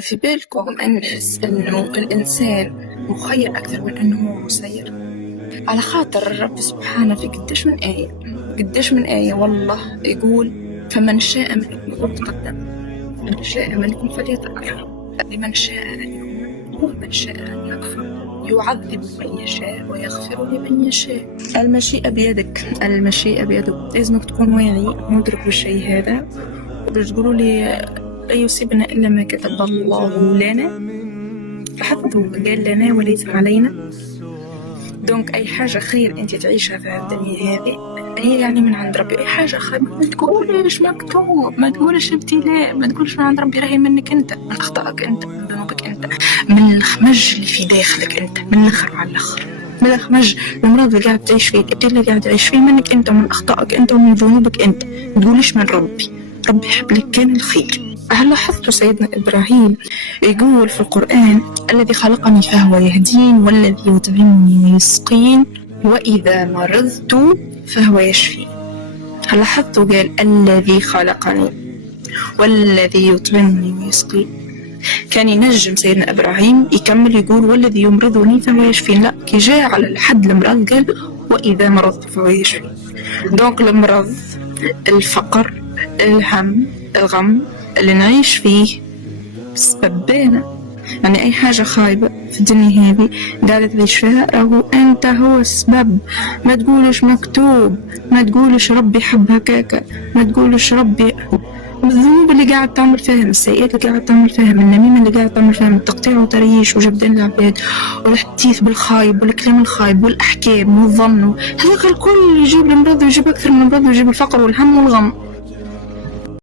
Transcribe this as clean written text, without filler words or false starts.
في بالكم أن نحس إنه الإنسان مخير أكثر من إنه هو مسير، على خاطر الرب سبحانه في قديش من آية والله يقول: فمن شاء منكم فليتقدم، من شاء منكم فليتأخر، لمن شاء أن يؤمن ومن شاء أن يكفر، يعذب من يشاء ويغفر لمن يشاء. المشيئة بيدك، المشيئة بيدك. لازمك تكون واعي مدرك بالشيء هذا. باش تقولوا لي لا يصيبنا إلا ما كتب الله لنا، لاحظتوا قال لنا وليس علينا. دونك أي حاجة خير أنت تعيشها في الدنيا هذه هي يعني من عند ربي. أي حاجة خير ما تقولش مكتوب، ما تقولش ابتلاء، ما تقولش من عند ربي، راهي منك أنت، من أخطائك أنت، من ذنوبك أنت، من الخمج اللي في داخلك أنت، من الآخر على الآخر، من الخمج المرض اللي قاعد تعيش فيه، الابتلاء اللي قاعد تعيش فيه منك أنت ومن أخطائك أنت ومن ذنوبك أنت. ما تقولش من ربي. ربي يحب لك كان الخير. هل لاحظتوا سيدنا إبراهيم يقول في القرآن: الذي خلقني فهو يهدين، والذي يطعمني ويسقين، وإذا مرضت فهو يشفين. هل لاحظتوا قال الذي خلقني والذي يطعمني ويسقين؟ كان ينجم سيدنا إبراهيم يكمل يقول والذي يمرضني فهو يشفين، لا، كي جاء على الحد المرض قال وإذا مرضت فهو يشفين. دونك المرض، الفقر، الهم، الغم اللي نعيش فيه سببنا، يعني أي حاجة خايبة في الدنيا هذه قاعدة تعيش فيها راهو أنت هو السبب. ما تقولش مكتوب، ما تقولش ربي حب هكاكا، ما تقولش ربي. الذنوب اللي قاعد تعمل فيها، السيئات اللي قاعد تعمل فيها، النميمة اللي قاعد تعمل فيها، التقطيع وتريش وجبدان العباد والحديث بالخايب والكلام الخايب والأحكام والظن، هذاك الكل يجيب المرض ويجيب أكثر من المرض ويجيب الفقر والهم والغم.